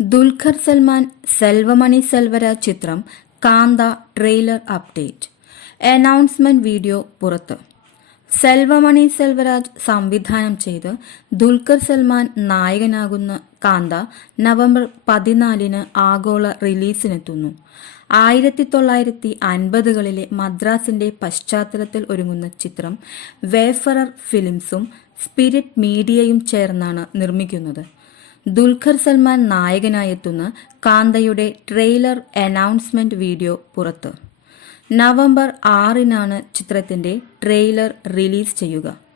ദുൽഖർ സൽമാൻ സെൽവമണി സെൽവര ചിത്രം Kaantha trailer update. Announcement video പുറത്ത്. സെൽവമണി സെൽവരാജ് സംവിധാനം ചെയ്ത് ദുൽഖർ സൽമാൻ നായകനാകുന്ന കാന്ത നവംബർ പതിനാലിന് ആഗോള റിലീസിനെത്തുന്നു. ആയിരത്തി തൊള്ളായിരത്തി അൻപതുകളിലെ മദ്രാസിന്റെ പശ്ചാത്തലത്തിൽ ഒരുങ്ങുന്ന ചിത്രം വേഫറർ ഫിലിംസും സ്പിരിറ്റ് മീഡിയയും ചേർന്നാണ് നിർമ്മിക്കുന്നത്. ദുൽഖർ സൽമാൻ നായകനായെത്തുന്ന കാന്തയുടെ ട്രെയിലർ അനൗൺസ്മെന്റ് വീഡിയോ പുറത്ത്. നവംബർ ആറിനാണ് ചിത്രത്തിന്റെ ട്രെയിലർ റിലീസ് ചെയ്യുക.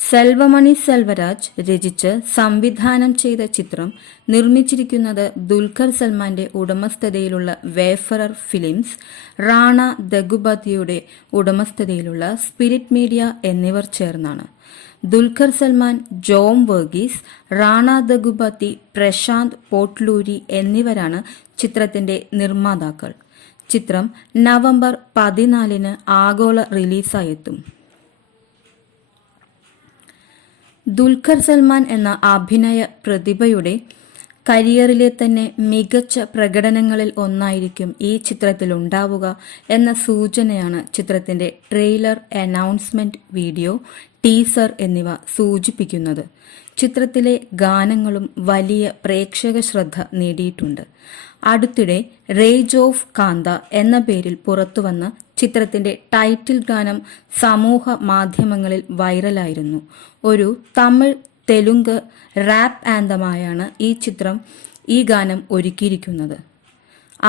സെൽവമണി സെൽവരാജ് രചിച്ച് സംവിധാനം ചെയ്ത ചിത്രം നിർമ്മിച്ചിരിക്കുന്നത് ദുൽഖർ സൽമാന്റെ ഉടമസ്ഥതയിലുള്ള വേഫറർ ഫിലിംസ് റാണ ദഗുബാദിയുടെ ഉടമസ്ഥതയിലുള്ള സ്പിരിറ്റ് മീഡിയ എന്നിവർ ചേർന്നാണ്. ദുൽഖർ സൽമാൻ ജോം വർഗീസ് റാണ ദഗുബാത്തി പ്രശാന്ത് പോട്ട്ലൂരി എന്നിവരാണ് ചിത്രത്തിന്റെ നിർമ്മാതാക്കൾ. ചിത്രം നവംബർ പതിനാലിന് ആഗോള റിലീസായെത്തും. ദുൽഖർ സൽമാൻ എന്ന അഭിനയ പ്രതിഭയുടെ കരിയറിലെ തന്നെ മികച്ച പ്രകടനങ്ങളിൽ ഒന്നായിരിക്കും ഈ ചിത്രത്തിൽ ഉണ്ടാവുക എന്ന സൂചനയാണ് ചിത്രത്തിന്റെ ട്രെയിലർ അനൗൺസ്മെന്റ് വീഡിയോ ടീസർ എന്നിവ സൂചിപ്പിക്കുന്നത്. ചിത്രത്തിലെ ഗാനങ്ങളും വലിയ പ്രേക്ഷക ശ്രദ്ധ നേടിയിട്ടുണ്ട്. അടുത്തിടെ റേജ് ഓഫ് കാന്ത എന്ന പേരിൽ പുറത്തുവന്ന ചിത്രത്തിന്റെ ടൈറ്റിൽ ഗാനം സമൂഹ മാധ്യമങ്ങളിൽ വൈറലായിരുന്നു. ഒരു തമിഴ് തെലുങ്ക് റാപ്പ് ആന്തമായാണ് ഈ ചിത്രം ഈ ഗാനം ഒരുക്കിയിരിക്കുന്നത്.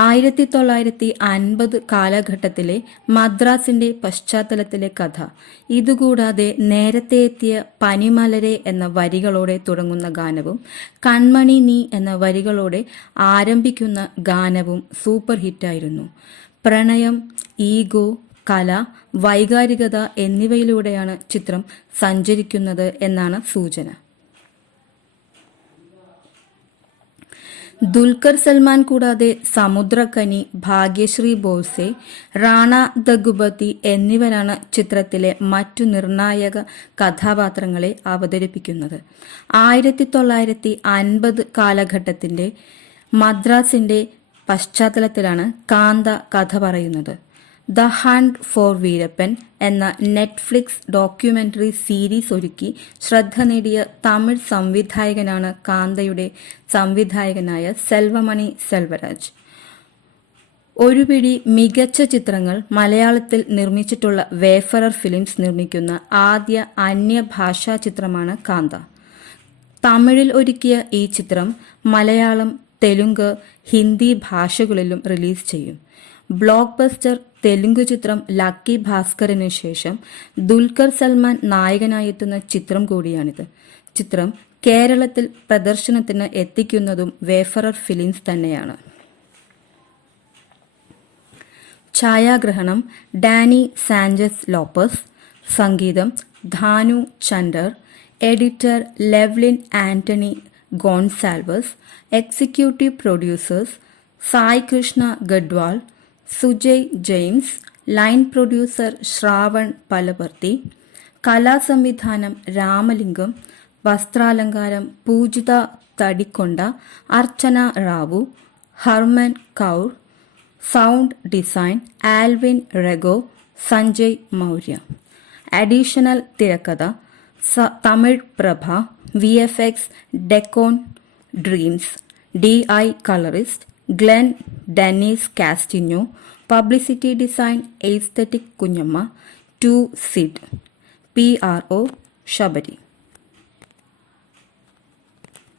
ആയിരത്തി തൊള്ളായിരത്തി അൻപത് കാലഘട്ടത്തിലെ മദ്രാസിന്റെ പശ്ചാത്തലത്തിലെ കഥ. ഇതുകൂടാതെ നേരത്തെ എത്തിയ പനിമലരെ എന്ന വരികളോടെ തുടങ്ങുന്ന ഗാനവും കൺമണി നീ എന്ന വരികളോടെ ആരംഭിക്കുന്ന ഗാനവും സൂപ്പർ ഹിറ്റായിരുന്നു പ്രണയം ഈഗോ കല വൈകാരികത എന്നിവയിലൂടെയാണ് ചിത്രം സഞ്ചരിക്കുന്നത് എന്നാണ് സൂചന. ദുൽഖർ സൽമാൻ കൂടാതെ സമുദ്രകനി ഭാഗ്യശ്രീ ബോസെ റാണ ദഗുബത്തി എന്നിവരാണ് ചിത്രത്തിലെ മറ്റു നിർണായക കഥാപാത്രങ്ങളെ അവതരിപ്പിക്കുന്നത്. ആയിരത്തി തൊള്ളായിരത്തി അൻപത് കാലഘട്ടത്തിന്റെ മദ്രാസിന്റെ പശ്ചാത്തലത്തിലാണ് കാന്ത കഥ പറയുന്നത്. ദ ഹാൻഡ് ഫോർ വീരപ്പൻ എന്ന നെറ്റ്ഫ്ലിക്സ് ഡോക്യുമെന്ററി സീരീസ് ഒരുക്കി ശ്രദ്ധ നേടിയ തമിഴ് സംവിധായകനാണ് കാന്തയുടെ സംവിധായകനായ സെൽവമണി സെൽവരാജ്. ഒരു പിടി മികച്ച ചിത്രങ്ങൾ മലയാളത്തിൽ നിർമ്മിച്ചിട്ടുള്ള വേഫറർ ഫിലിംസ് നിർമ്മിക്കുന്ന ആദ്യ അന്യഭാഷാ ചിത്രമാണ് കാന്ത. തമിഴിൽ ഒരുക്കിയ ഈ ചിത്രം മലയാളം തെലുങ്ക് ഹിന്ദി ഭാഷകളിലും റിലീസ് ചെയ്യും. ബ്ലോക്ക് ബസ്റ്റർ തെലുങ്ക് ചിത്രം ലക്കി ഭാസ്കറിന് ശേഷം ദുൽഖർ സൽമാൻ നായകനായെത്തുന്ന ചിത്രം കൂടിയാണിത്. ചിത്രം കേരളത്തിൽ പ്രദർശനത്തിന് എത്തിക്കുന്നതും വേഫറർ ഫിലിംസ് തന്നെയാണ്. ഛായാഗ്രഹണം ഡാനി സാഞ്ചസ് ലോപ്പസ് സംഗീതം Dhanu Chanthar editor Llewellyn Anthony Gonsalves executive producers Sai Krishna Gadwal Sujay James line producer Shravan Palaparthi കലാസംവിധാനം Ramalingam വസ്ത്രാലങ്കാരം Poojitha Tadikonda Archana Rao Harman Kaur sound design Alvin Rego Sanjay Maurya. Additional തിരക്കഥ Tamil Prabha V F X Deccan dreams D I colourist Glen Dennis Castinu publicity design aesthetic Kunjamma to Sid P R O Sabari